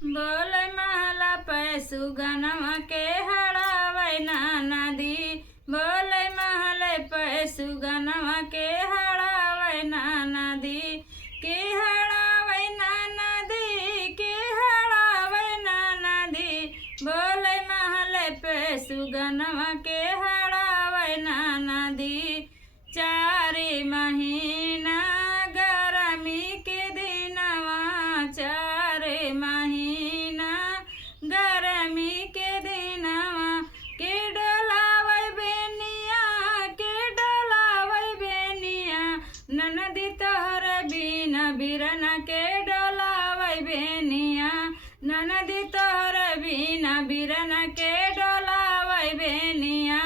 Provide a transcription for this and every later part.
बोले महला पैसु गनवा के हड़ावै ना नदी। बोले महले पैसु गनवा के हड़ावै ना नदी। के हड़ावै ना नदी, के हड़ावै ना नदी। बोले महले पैसु गनवा के हड़ावै ना नदी। 4 महीना गरमी के दिनवा, 4 महीना गरमी के दिनवा। के डोलावै बेनिया, के डोलावै बेनिया। ननदी तोहर बिना बिरना के डोलावै बेनिया। ननदी तोहर बिना बिरना के डोलावै बेनिया।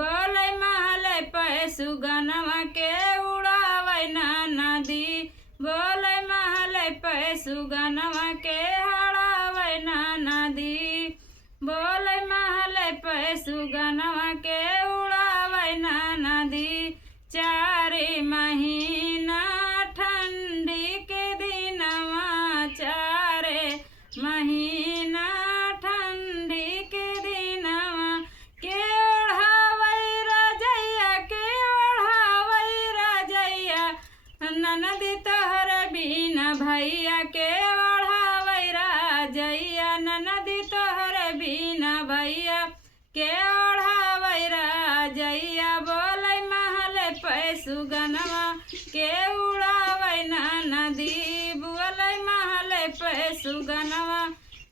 बोले महले पैसु गनवा के उड़ावै ना नदी। बोले महले पैसु गनवा के हड़ावै ना नदी। बोले महले पैसु गनवा के उड़ावै ना नदी। 4 महीना ठंडी के दिनवा, 4 महीना ठंडी के दिनवा। के ओढ़ावै रजैया, के ओढ़ावै रजैया। ननदी तोहर बिना भैया के ओढ़ावै रजैया। ननदी तोहर बिना भैया के ओढ़ावै रजैया। बोले महले पैसु गनवा के उड़ावै ना नदी। बोले महले पैसु गनवा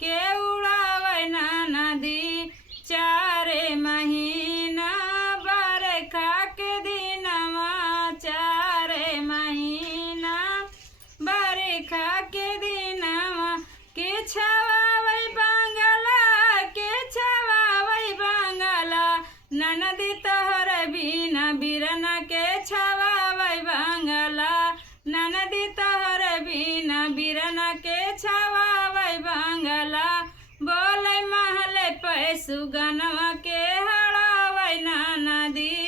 के उड़ावै ना नदी। 4 महीना बरखा के दिनवा, 4 महीना बरखा के दिनवा। के छवावै बंगला, के छवावै बंगला। ननदी तोहर बिना बिरना के छवावै बंगला। ननदी तोहर बिना बिरना के छवावै बंगला। बोले महले पैसु गनवा के हड़ावै ना नदी।